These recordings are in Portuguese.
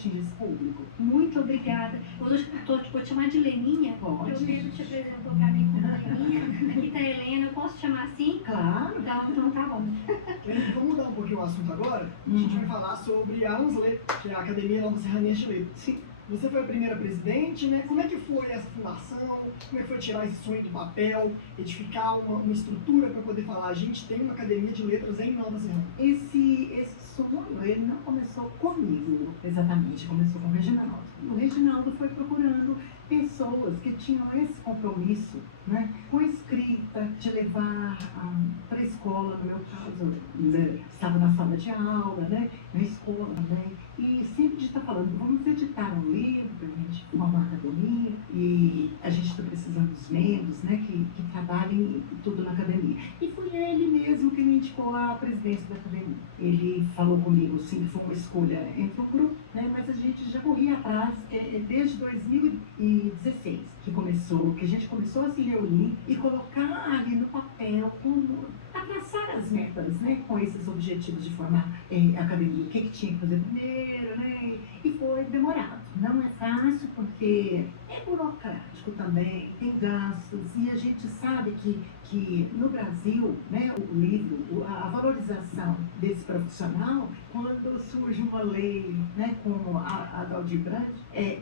atingir esse público. Muito obrigada. Vou te chamar de Leninha, porque o Pedro te apresentou para mim como Leninha. Aqui está a Helena, eu posso te chamar assim? Claro. Então tá bom. Vamos mudar um pouquinho o assunto agora. A gente vai falar sobre a ANSLE, que é a Academia Nova Serranense de Letras. Sim. Você foi a primeira presidente, né? Como é que foi essa fundação? Como é que foi tirar esse sonho do papel, edificar uma estrutura para poder falar, a gente tem uma academia de letras em Nova Serrana? Esse sonho, ele não começou comigo, exatamente, começou com o Reginaldo. O Reginaldo foi procurando pessoas que tinham esse compromisso, né, com a escrita, de levar para a escola, no meu caso, estava na sala de aula, né, na escola também, e sempre de estar falando, vamos editar um livro para a gente formar uma academia, e a gente está precisando dos membros, né, que trabalhem tudo na academia. E foi ele mesmo que me indicou a presidência da academia. Ele falou comigo, sim, que foi uma escolha entre o grupo, né, mas a gente já corria atrás desde 2016 que a gente começou a se reunir e colocar ali no papel como traçar as metas, né, com esses objetivos de formar academia, o que tinha que fazer primeiro, né, e foi demorado. Não é fácil porque é burocrático também, tem gastos, e a gente sabe que no Brasil, né, o livro, a valorização desse profissional, quando surge uma lei, né, como a da Aldir Blanc, é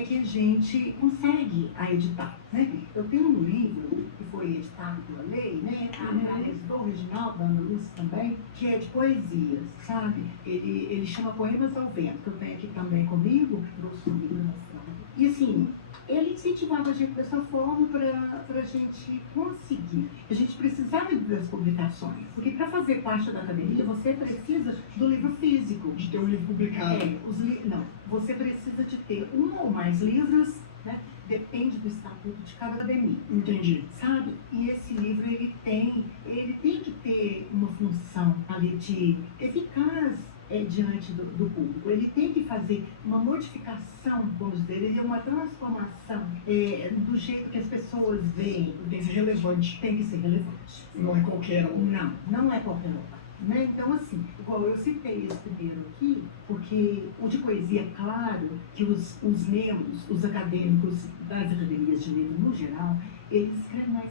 que a gente consegue editar, né? Eu tenho um livro que foi editado pela lei, né, através do Reginaldo, da Ana Lúcia também, que é de poesias, sabe? Ele chama Poemas ao Vento, que eu tenho aqui também comigo, trouxe um livro na sala. E assim, ele incentivava a gente dessa forma para a gente conseguir. A gente precisava das publicações, porque para fazer parte da academia você precisa do livro físico. De ter um livro publicado. Não, você precisa de ter um ou mais livros, né? Depende do estatuto de cada academia. Entendi. Sabe? E esse livro, ele tem que ter uma função ali de eficaz diante do público. Ele tem que fazer uma modificação, vamos dizer, ele é uma transformação do jeito que as pessoas veem. Tem que ser relevante. Tem que ser relevante. Não é qualquer um. Não é qualquer um. Né? Então, assim, igual eu citei esse primeiro aqui, porque o de poesia, é claro que os membros, os acadêmicos das academias de letras no geral, eles escrevem mais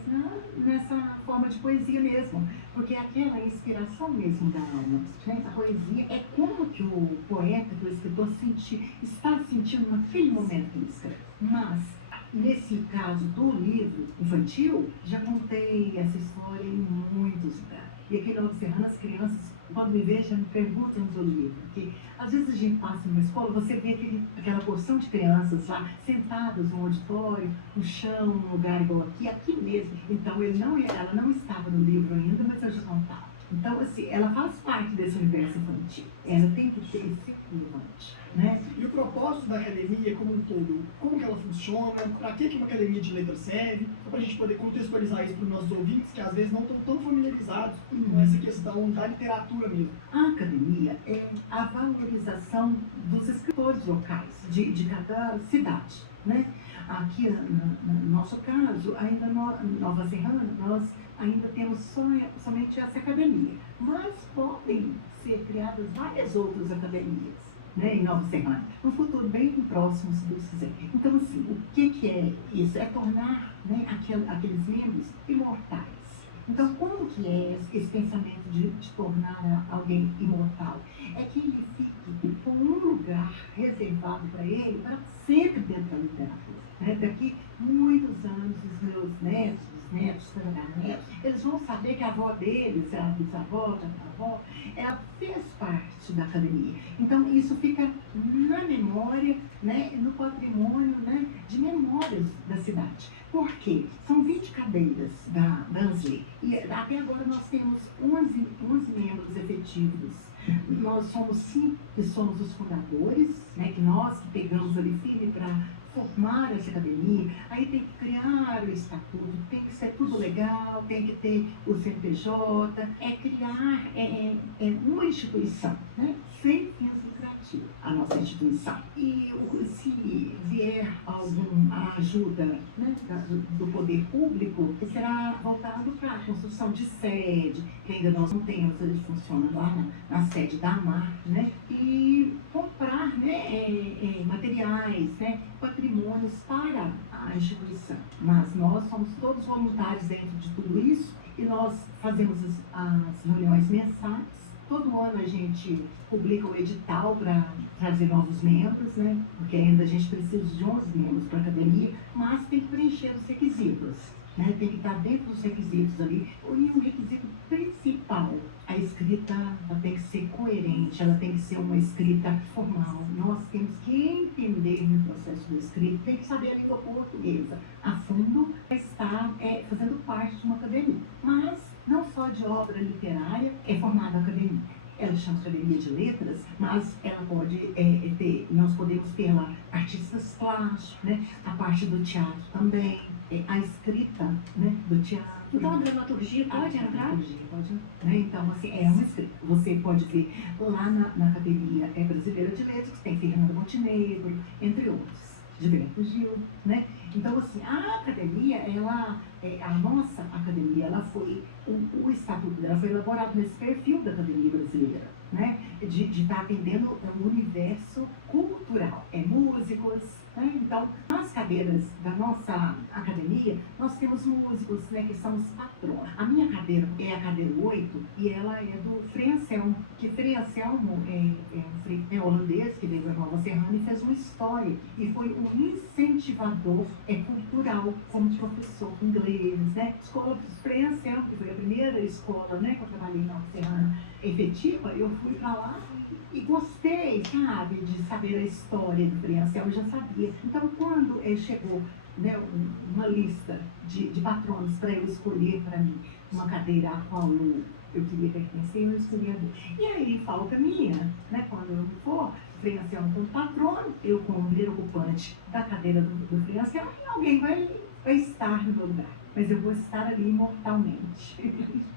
nessa forma de poesia mesmo, porque é aquela inspiração mesmo da alma. Né? A poesia é como que o poeta, que o escritor está sentindo naquele momento que ele escreve. Mas, nesse caso do livro infantil, já contei essa história em muitos lugares. E aqui na Nova Serrana, as crianças, quando me veem, já me perguntam do livro. Porque às vezes a gente passa numa escola, você vê aquela porção de crianças lá, sentadas no auditório, no chão, num lugar igual aqui mesmo. Então ela não estava no livro ainda, mas eu já contava. Então, assim, ela faz parte desse universo infantil. Ela tem que ser sempre relevante, né? E o propósito da academia como um todo, como que ela funciona, para que uma academia de letras serve, para a gente poder contextualizar isso para os nossos ouvintes, que às vezes não estão tão familiarizados com essa questão da literatura mesmo. A academia é a valorização dos escritores locais de cada cidade, né? Aqui, no nosso caso, ainda em Nova Serrana, nós ainda temos somente essa academia, mas podem ser criadas várias outras academias, né, em Nova Serrana, no futuro bem próximo, se Deus quiser. Então, assim, o que é isso? É tornar, né, aqueles membros imortais. Então, como que é esse pensamento de tornar alguém imortal? É que ele fique com um lugar reservado para ele, para sempre dentro da literatura. Né? Daqui muitos anos, os meus netos, eles vão saber que a avó deles, a bisavó, a avó, ela fez parte da academia. Então, isso fica na memória, né, no patrimônio, né, de memórias da cidade. Por quê? São 20 cadeiras da ANSLE e até agora nós temos 11 membros efetivos. Nós somos 5 que somos os fundadores, né, que nós que pegamos ali firme para formar essa academia. Aí tem que criar o estatuto, tem que ser tudo legal, tem que ter o CNPJ, criar uma instituição, né, sem fins lucrativos, a nossa instituição. E se vier alguma ajuda, né, do poder público, será voltado para a construção de sede, que ainda nós não temos, ele funciona lá na sede da AMAR, né, e a instituição, mas nós somos todos voluntários dentro de tudo isso e nós fazemos as reuniões mensais. Todo ano a gente publica o edital para trazer novos membros, né? Porque ainda a gente precisa de 11 membros para a academia, mas tem que preencher os requisitos, né? Tem que estar dentro dos requisitos ali. E um requisito principal, a escrita ela tem que ser coerente, ela tem que ser uma escrita formal. Nós temos que entender no processo da escrita, tem que saber a língua portuguesa a fundo, estar fazendo parte de uma academia. Mas não só de obra literária é formada a academia. Ela chama Academia de Letras, mas ela pode nós podemos ter lá artistas plásticos, né? A parte do teatro também, a escrita, né? Do teatro. Então a dramaturgia pode entrar? Dramaturgia pode, né? Então, assim, é uma escrita. Você pode ver lá na Academia Brasileira de Letras, tem Fernanda Montenegro, entre outros, Gilberto Gil, né? Então, assim, a academia, a nossa academia, ela foi, o estatuto dela foi elaborado nesse perfil da Academia Brasileira, né? De estar atendendo o universo cultural, músicos, né? Então, nas cadeiras da nossa academia, nós temos músicos, né, que são os patrões. A minha cadeira é a cadeira 8 e ela é do Frei Anselmo, que Frei Anselmo é holandês, que veio da Nova Serrana e fez uma história e foi um incentivador cultural como professor inglês, né? Escola dos Frei Anselmo, que foi a primeira escola, né, que eu trabalhei na Nova Serrana efetiva, eu fui para lá e gostei, sabe, de saber a história do Frei Anselmo, eu já sabia. Então, quando chegou, né, uma lista de patronos para eu escolher para mim uma cadeira a qual eu queria pertencer, eu escolhi a dele. E aí, falta minha, né, quando eu for, Frei Anselmo como patrono, eu como primeiro ocupante da cadeira do Frei Anselmo, e alguém vai estar no meu lugar. Mas eu vou estar ali imortalmente.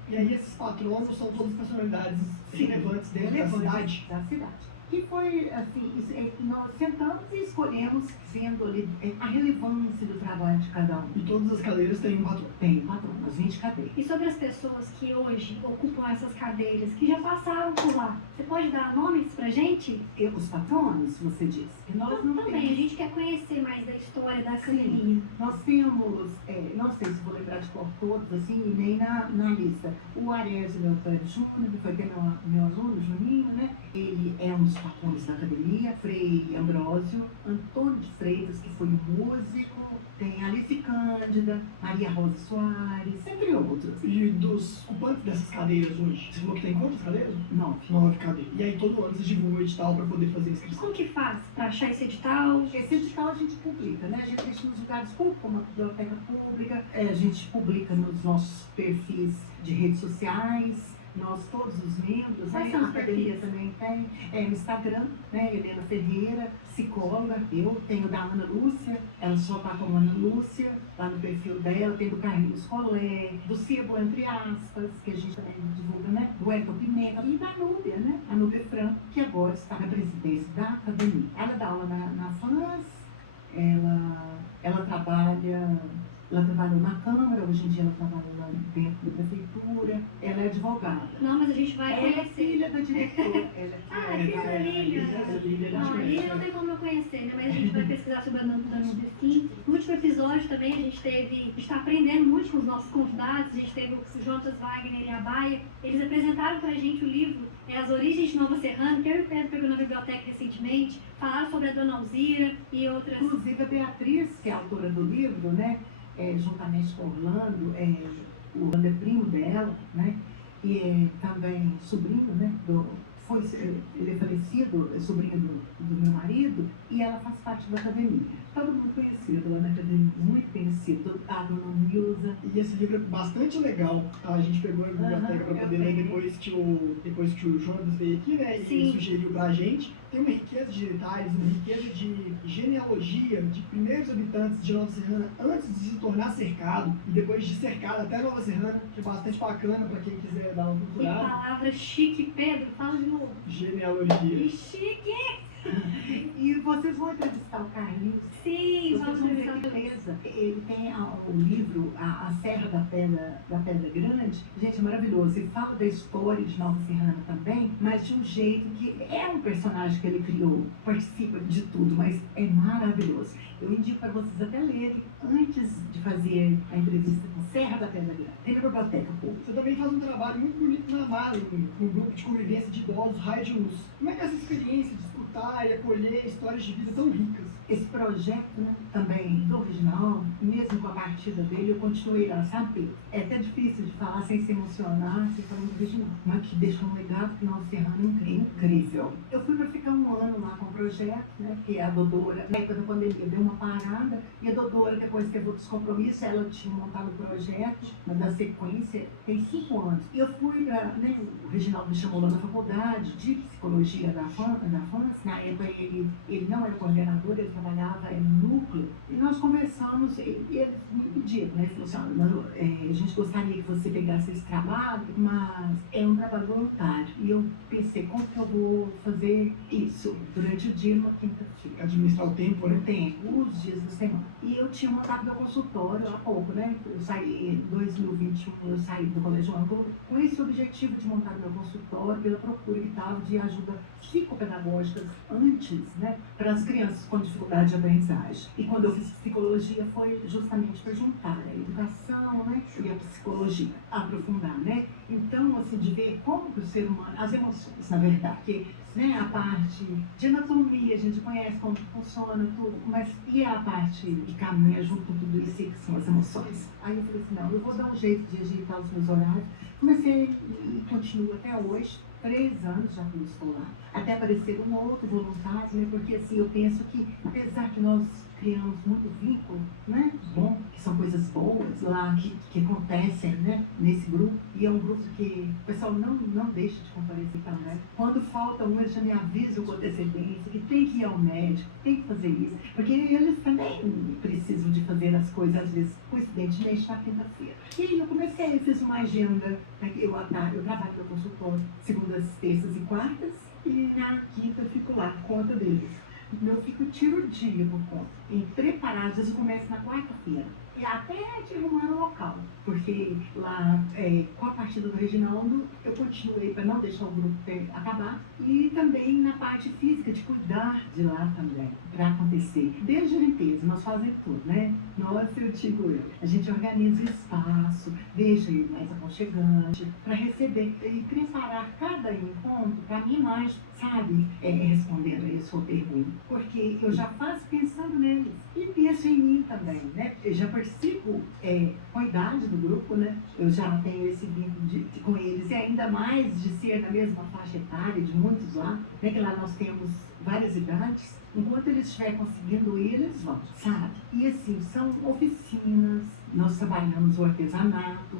E aí esses patronos são todas personalidades relevantes dentro da cidade? Da cidade. Que foi, assim, nós sentamos e escolhemos, vendo ali a relevância do trabalho de cada um. E todas as cadeiras têm um patrono? Tem um patrono, as 20 cadeiras. E sobre as pessoas que hoje ocupam essas cadeiras, que já passaram por lá, você pode dar nomes pra gente? Os patronos, você disse? Nós não também, temos. a gente quer conhecer mais da história da academia. Nós temos, não sei se vou lembrar de cor todos, assim, e nem na lista. O Arésio Leopoldo Júnior, que foi até meu aluno, Juninho, né? Ele é um dos patronos da academia, Frei Ambrósio, Antônio de Freitas, que foi músico, tem Alice Cândida, Maria Rosa Soares, entre outros. E dos ocupantes dessas cadeiras hoje, você falou que tem quantas cadeiras? 9. 9 cadeiras. E aí todo ano você divulga o edital para poder fazer a inscrição. Como que faz para achar esse edital? Esse edital a gente publica, né? A gente deixa nos lugares públicos, como a biblioteca pública, a gente publica nos nossos perfis de redes sociais. Nós, todos os membros, né? A academia também tem, no Instagram, né? Helena Ferreira, psicóloga, eu tenho da Ana Lúcia, ela só está com a Ana Lúcia, lá no perfil dela, tem do Carlinhos Colé, do Sebo, entre aspas, que a gente também divulga, né? Do Elton Pimenta e da Núbia, né? A Núbia Franco, que agora está na presidência da academia. Ela dá aula na FANS, ela trabalhou na Câmara, hoje em dia ela trabalha lá dentro da prefeitura, ela é advogada. Não, mas a gente vai Ela é conhecer. filha da diretora. Filha da Lília. Não, a Lília não tem como eu conhecer, né? Mas a gente vai pesquisar sobre a Núbia sim. No último episódio também a gente está aprendendo muito com os nossos convidados, a gente teve o Jonas Wagner e a Baia. Eles apresentaram pra gente o livro As Origens de Nova Serrana, que eu e o Pedro pegou na biblioteca recentemente, falaram sobre a Dona Alzira e outras. Inclusive a Beatriz, que é a autora do livro, né? Juntamente com Orlando, o Orlando é primo dela, né? E também sobrinho, né? Ele é falecido, é sobrinho do meu marido, e ela faz parte da academia. Todo mundo conhecido lá na academia, muito conhecido, a dona Nilza. E esse livro é bastante legal, tá? A gente pegou a biblioteca para poder ler depois que o Jonas veio aqui, né? E ele sugeriu pra gente. Tem uma riqueza de detalhes, uma riqueza de genealogia de primeiros habitantes de Nova Serrana antes de se tornar cercado e depois de cercado até Nova Serrana, que é bastante bacana para quem quiser dar uma Que procurada. palavra chique, Pedro, fala de novo. Genealogia. Que chique! E vocês vão entrevistar entrevistar o Carlinhos. Sim, Vocês vamos vão ver entrevistar que o beleza. Ele tem o livro A Serra da Pedra Grande. Gente, é maravilhoso. E fala da história de Nova Serrana também, mas de um jeito que é um personagem que ele criou, participa de tudo, mas é maravilhoso. Eu indico para vocês até lerem antes de fazer a entrevista com Serra da Pedra Grande. Tem na biblioteca pública. Você também faz um trabalho muito bonito na Mali, no grupo de convivência de idosos, Raio de Luz. Como é que é essa experiência de escutar e acolher histórias de vida tão ricas? Esse projeto, né, também do original, mesmo com a partida dele, eu continuei lá, sabe? É até difícil de falar sem se emocionar, sem falar do original, mas que deixou um legado que Nova Serrana incrível. Eu fui para ficar um ano lá com o projeto, né, que a Dodora, na época da pandemia, deu uma parada, e a Dodora, depois teve outros compromissos, ela tinha montado o projeto, mas na sequência, tem 5 anos. E eu fui para, né, o Reginaldo me chamou lá na faculdade de psicologia da FANS, na época ele não era coordenador, ele trabalhava no núcleo, e nós conversamos, e eles me pediram, né, falou assim, a gente gostaria que você pegasse esse trabalho, mas é um trabalho voluntário, e eu pensei, como que eu vou fazer isso durante o dia, numa quinta-feira? Administrar o tempo, né? O tempo, os dias da semana. E eu tinha montado meu consultório há pouco, né, eu saí em 2021, eu saí do Colégio Ângulo, com esse objetivo de montar meu consultório, pela procura que estava de ajuda psicopedagógicas antes, né, para as crianças com dificuldade de aprendizagem. E quando eu fiz psicologia foi justamente para juntar a educação, né, e a psicologia, aprofundar, né. Então, assim, de ver como que o ser humano, as emoções, na verdade, porque, né, a parte de anatomia, a gente conhece como funciona tudo, mas e a parte que caminha junto com tudo isso, que são as emoções? Aí eu falei assim, não, eu vou dar um jeito de ajeitar os meus horários. Comecei e continuo até hoje, 3 anos já que eu estou lá, até aparecer um outro voluntário, né? Porque assim, eu penso que, apesar que nós criamos muito vínculo, né? Bom, que são coisas boas lá, que acontecem, né? Nesse grupo, e é um grupo que o pessoal não deixa de comparecer também. Quando falta um, eles já me avisam com antecedência que tem que ir ao médico, tem que fazer isso, porque eles também precisam de fazer as coisas, às vezes, coincidentemente, na quinta-feira. E aí eu comecei, eu fiz uma agenda, né? Eu trabalho no consultório segundas, terças e quartas, e na quinta eu fico lá, conta deles. Eu fico tiro o dia por conta. Em preparar, às vezes eu começo na quarta-feira. E até de arrumar no local. Porque lá, com a partida do Reginaldo, eu continuei para não deixar o grupo acabar. E também na parte física, de cuidar de lá também, para acontecer. Desde a limpeza, nós fazemos tudo, né? Nossa, eu digo eu. A gente organiza o espaço, deixa ele mais aconchegante, para receber e preparar cada encontro para mim mais, sabe? Respondendo a esse roteiro. Porque eu já faço pensando neles. E penso em mim também, né? Eu já participo com a idade do grupo, né? Eu já tenho esse vínculo com eles, e ainda mais de ser na mesma faixa etária de muitos lá, né? Que lá nós temos várias idades. Enquanto eles estiverem conseguindo ir, eles vão, sabe? E assim, são oficinas, nós trabalhamos o artesanato,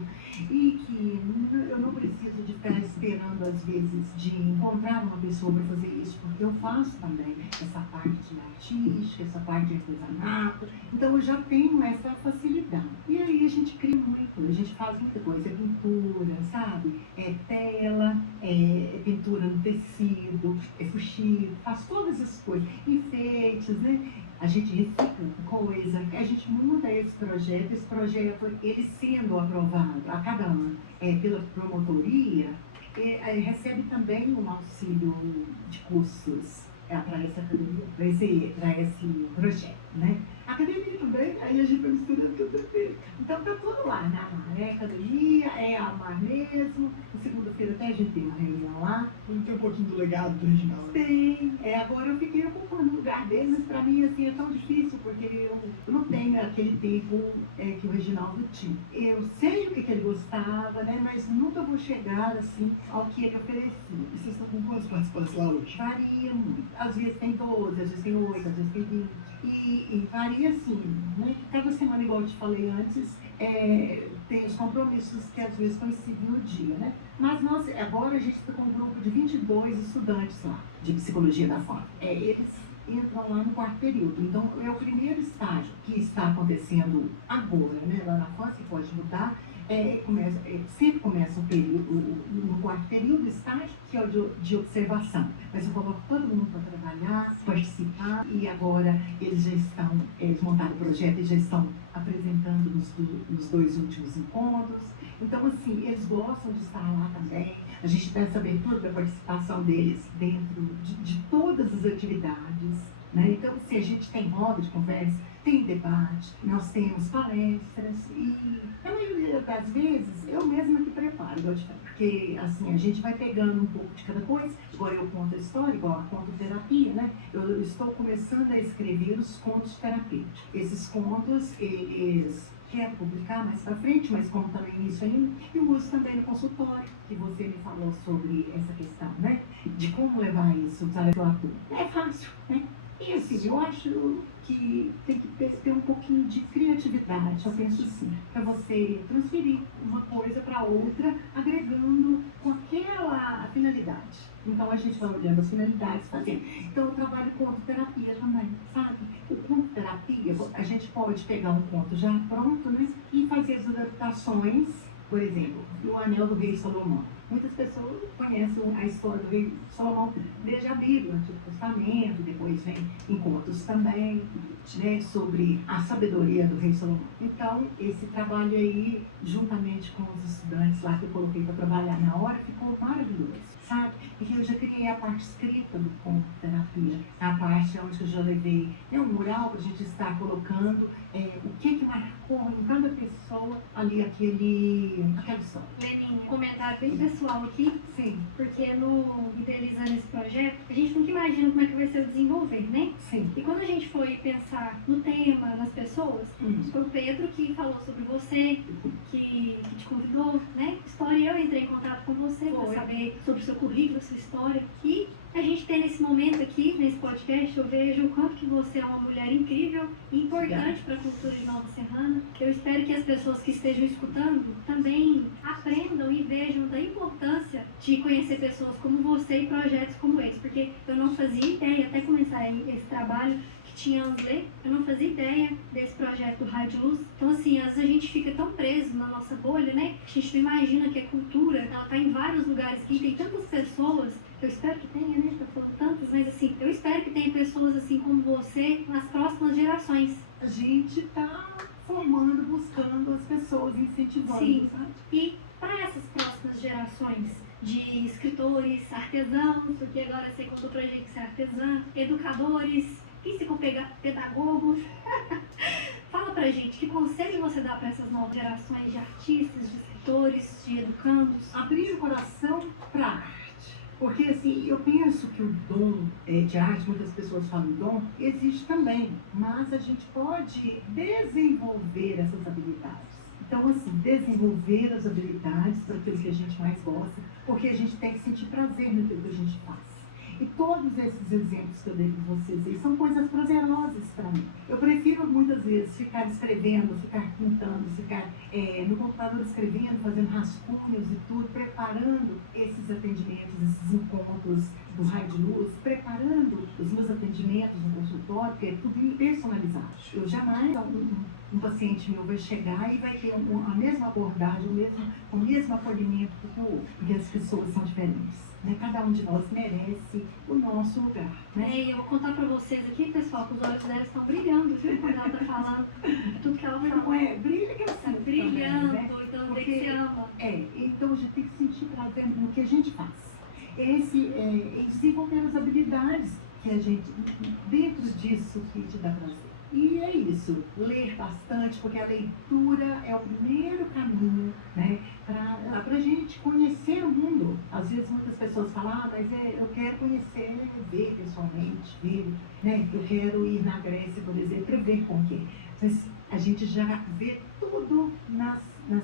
e que eu não preciso de ficar esperando, às vezes, de encontrar uma pessoa para fazer isso, porque eu faço também essa parte artística, essa parte de artesanato, então eu já tenho essa facilidade. E aí a gente cria muito, a gente faz muita coisa, pintura, sabe? Tela, pintura no tecido, fuxico, faz todas essas coisas, enfeites, né? A gente recicla coisa, a gente muda esse projeto, ele sendo aprovado a cada ano pela promotoria, recebe também um auxílio de custos para essa academia, para esse projeto, né? A academia também, aí a gente vai misturando tudo também. Então tá tudo lá, na Amar, academia, a Amar mesmo. Na segunda-feira até a gente tem uma reunião lá. Vamos ter um pouquinho do legado do Reginaldo. Tem, agora eu fiquei ocupando o lugar dele, mas pra mim assim é tão difícil, porque eu não tenho aquele tempo que o Reginaldo tinha. Eu sei o que ele gostava, né, mas nunca vou chegar assim ao que ele oferecia. E vocês estão com quantos participantes lá hoje? Varia muito. Às vezes tem 12, às vezes tem 8, às vezes tem 20. E varia assim, né? Cada semana, igual eu te falei antes, tem os compromissos que às vezes coincidem no dia, né? Mas agora a gente está com um grupo de 22 estudantes lá, de psicologia da FAM. Eles entram lá no 4º período. Então, é o primeiro estágio que está acontecendo agora, né? Lá na FAM, se pode mudar. Sempre começa o período, no 4º período, estágio, que é o de observação. Mas eu coloco todo mundo para trabalhar, participar, e agora eles montaram o projeto e já estão apresentando nos 2 últimos encontros. Então, assim, eles gostam de estar lá também. A gente tem essa abertura da participação deles dentro de todas as atividades, né? Então, assim, a gente tem roda de conversa, tem debate, nós temos palestras e, a maioria das vezes, eu mesma que preparo, porque, assim, a gente vai pegando um pouco de cada coisa. Agora eu conto a história, igual a conto-terapia, né? Eu estou começando a escrever os contos terapêuticos. Esses contos, eles quero publicar mais pra frente, mas como está no início ainda, eu uso também no consultório, que você me falou sobre essa questão, né? De como levar isso para o ator. É fácil, né? E assim, eu acho que tem que ter um pouquinho de criatividade, eu penso assim, para você transferir uma coisa para outra, agregando com aquela finalidade. Então a gente vai olhando as finalidades, fazendo. Então eu trabalho com terapia também, sabe? O conto terapia, a gente pode pegar um conto já pronto, né? E fazer as adaptações, por exemplo, o Anel do Rei Salomão. Muitas pessoas conhecem a história do Rei Salomão desde a Bíblia, o Antigo Testamento, depois vem em contos também, né, sobre a sabedoria do Rei Salomão. Então, esse trabalho aí, juntamente com os estudantes lá que eu coloquei para trabalhar na hora, ficou maravilhoso, sabe? Porque eu já criei a parte escrita do conto terapia, a parte onde eu já levei um mural para a gente estar colocando o que marcou em cada pessoa ali aquela história. Lenin, um comentário bem pessoal aqui. Sim. Porque no Idealizando esse projeto, a gente nunca imagina como é que vai ser o desenvolver, né? Sim. E quando a gente foi pensar no tema, nas pessoas, foi o Pedro que falou sobre você, que te convidou, né? História, eu entrei em contato com você para saber sobre o seu currículo, sua história. E a gente tem nesse momento aqui, nesse podcast, eu vejo o quanto que você é uma mulher incrível e importante para a cultura de Nova Serrana. Eu espero que as pessoas que estejam escutando também aprendam e vejam da importância de conhecer pessoas como você e projetos como esse, porque eu não fazia ideia, até começar esse trabalho, que tinha Ansley, eu não fazia ideia desse projeto do Raio de Luz. Então, assim, às vezes a gente fica tão preso na nossa bolha, né? A gente não imagina que a cultura, ela tá em vários lugares aqui, tem tantas pessoas. Eu espero que tenha, né? Estou falando tantas, mas assim, eu espero que tenha pessoas assim como você nas próximas gerações. A gente está formando, buscando as pessoas, incentivando, sim, sabe? E para essas próximas gerações de escritores, artesãos, porque agora você contou pra gente que você é artesã, educadores, psicopedagogos, fala pra gente, que conselho você dá para essas novas gerações de artistas, de escritores, de educandos? Abrir o coração para a arte. Porque, assim, eu penso que o dom de arte, muitas pessoas falam dom, existe também, mas a gente pode desenvolver essas habilidades. Então, assim, desenvolver as habilidades para aquilo que a gente mais gosta, porque a gente tem que sentir prazer no que a gente faz. E todos esses exemplos que eu dei para vocês aí são coisas prazerosas para mim. Eu prefiro muitas vezes ficar escrevendo, ficar pintando, ficar no computador escrevendo, fazendo rascunhos e tudo, preparando esses atendimentos, esses encontros do Raio de Luz, preparando os meus atendimentos no consultório, que é tudo personalizado. Eu jamais um paciente meu vai chegar e vai ter a mesma abordagem, o mesmo acolhimento que o outro, porque as pessoas são diferentes. Né? Cada um de nós merece o nosso lugar. Né? E eu vou contar pra vocês aqui, pessoal, que os olhos dela estão brilhando, viu? Quando ela tá falando tudo que ela fala. Não é? Brilha que ela tá brilhando, também, né? Então vê que você ama. Então a gente tem que sentir prazer no que a gente faz. E desenvolver as habilidades que a gente, dentro disso, que te dá prazer. E é isso, ler bastante, porque a leitura é o primeiro caminho, né, para a gente conhecer o mundo. Às vezes muitas pessoas falam, mas eu quero conhecer, ver pessoalmente, ver, né, eu quero ir na Grécia, por exemplo, para ver com que. Mas a gente já vê tudo nas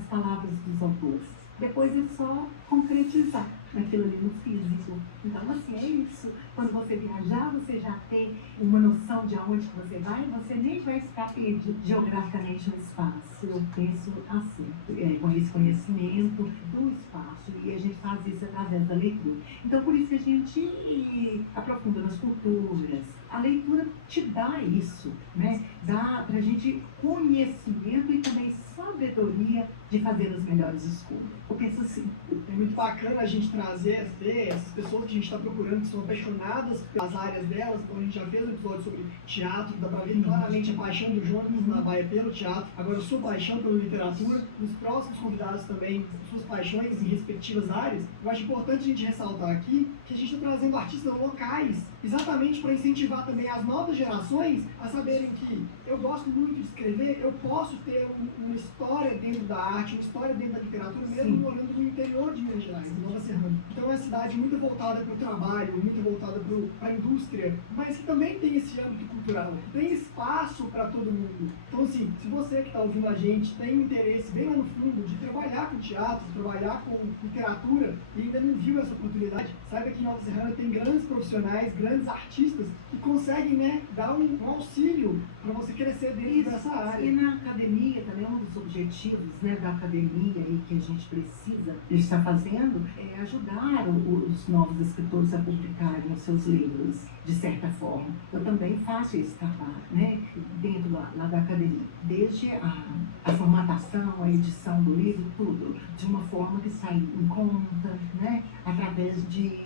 palavras dos autores. Depois é só concretizar naquilo ali no físico. Então, assim, é isso. Quando você viajar, você já tem uma noção de aonde você vai, você nem vai ficar perdido geograficamente no espaço. Eu penso assim, com esse conhecimento do espaço. E a gente faz isso através da leitura. Então, por isso que a gente aprofunda nas culturas. A leitura te dá isso, né? Dá pra gente conhecimento e também sabedoria de fazer as melhores escolhas. Eu penso assim. É muito bacana a gente trazer essas pessoas que a gente está procurando, que são apaixonadas pelas áreas delas. Então a gente já fez um episódio sobre teatro, dá para ver claramente a paixão do Jonas na Bahia pelo teatro, agora a sua paixão pela literatura. Nos próximos convidados também, suas paixões em respectivas áreas. Eu acho importante a gente ressaltar aqui que a gente está trazendo artistas locais, exatamente para incentivar também as novas gerações a saberem que eu gosto muito de escrever, eu posso ter uma história dentro da arte, uma história dentro da literatura, mesmo morando no interior de Minas Gerais, em Nova Serrana. Então é uma cidade muito voltada para o trabalho, muito voltada para a indústria, mas que também tem esse âmbito cultural, tem espaço para todo mundo. Então assim, se você que está ouvindo a gente tem um interesse bem lá no fundo de trabalhar com teatro, trabalhar com literatura e ainda não viu essa oportunidade, saiba que em Nova Serrana tem grandes profissionais, grandes artistas que conseguem, né, dar um auxílio para você crescer dentro dessa área. E na academia também, um dos objetivos, né, da academia e que a gente precisa estar fazendo é ajudar os novos escritores a publicarem os seus livros, de certa forma. Eu também faço esse trabalho, né, dentro lá da academia, desde a formatação, a edição do livro, tudo, de uma forma que sai em conta, né, através de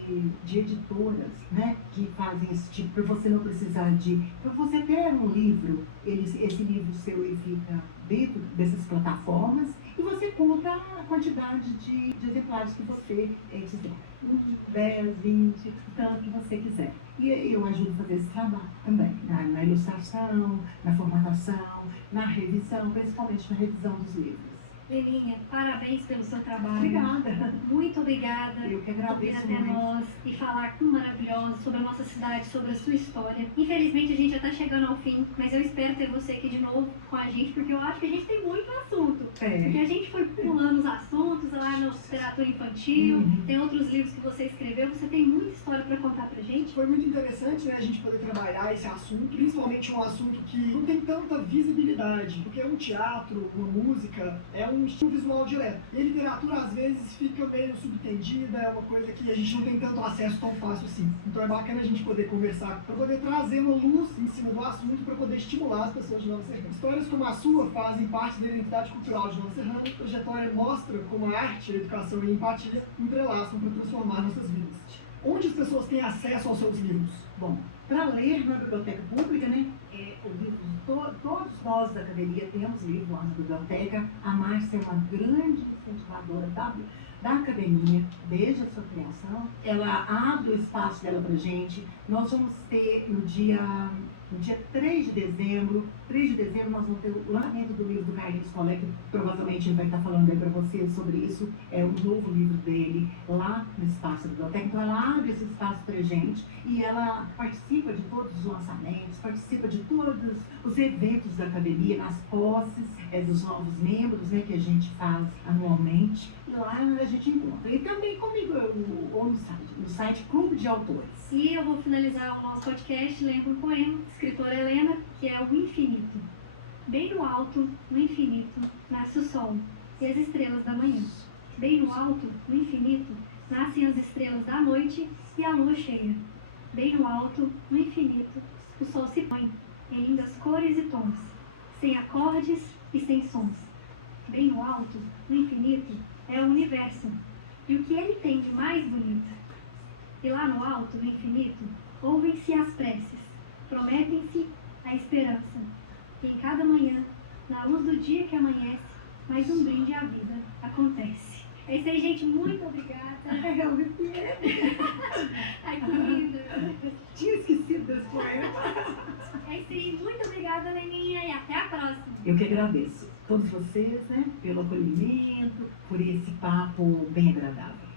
editoras, né, que fazem esse tipo, para você não precisar para você ter um livro, esse livro seu ele fica dentro dessas plataformas e você compra a quantidade de exemplares que você quiser. 10, 20, tanto que você quiser. E eu ajudo a fazer esse trabalho também, na ilustração, na formatação, na revisão, principalmente na revisão dos livros. Leninha, parabéns pelo seu trabalho. Obrigada. Muito obrigada Eu que por vir agradeço até muito. nós e falar com maravilhosa sobre a nossa cidade, sobre a sua história. Infelizmente a gente já está chegando ao fim, mas eu espero ter você aqui de novo com a gente, porque eu acho que a gente tem muito assunto. Porque a gente foi pulando os assuntos lá na literatura infantil, tem outros livros que você escreveu, você tem muita história para contar pra gente. Foi muito interessante, né, a gente poder trabalhar esse assunto, principalmente um assunto que não tem tanta visibilidade, porque um teatro, uma música, é um estilo visual direto. E a literatura, às vezes, fica meio subentendida, é uma coisa que a gente não tem tanto acesso tão fácil assim. Então é bacana a gente poder conversar, para poder trazer uma luz em cima do assunto, para poder estimular as pessoas de Nova Serrana. Histórias como a sua fazem parte da identidade cultural de Nova Serrana. A trajetória mostra como a arte, a educação e a empatia entrelaçam para transformar nossas vidas. Onde as pessoas têm acesso aos seus livros? Bom, para ler na biblioteca pública, né, todos nós da academia temos livro lá na biblioteca. A Márcia é uma grande incentivadora da academia, desde a sua criação. Ela abre o espaço dela para gente. Nós vamos ter no dia 3 de dezembro, nós vamos ter o lançamento do livro do Carlinhos Collet, que provavelmente ele vai estar falando aí para vocês sobre isso, é um novo livro dele, lá no espaço da biblioteca. Então ela abre esse espaço para gente e ela participa de todos os lançamentos, participa de todos os eventos da academia, nas posses dos novos membros, né, que a gente faz anualmente. E lá a gente encontra. E também comigo, ou no site Clube de Autores. E eu vou finalizar o nosso podcast lendo um poema, escritora Helena, que é o infinito. Bem no alto, no infinito, nasce o sol e as estrelas da manhã. Bem no alto, no infinito, nascem as estrelas da noite e a lua cheia. Bem no alto, no infinito, o sol se põe em lindas cores e tons, sem acordes e sem sons. Bem no alto, no infinito, é o universo, e o que ele tem de mais bonito. E lá no alto, no infinito, ouvem-se as preces, prometem-se a esperança. E em cada manhã, na luz do dia que amanhece, mais um brinde à vida acontece. É isso aí, gente. Muito obrigada. Ai, que linda. Tinha esquecido desse poema. É isso aí. Muito obrigada, Leninha. E até a próxima. Eu que agradeço todos vocês, né, pelo acolhimento, por esse papo bem agradável.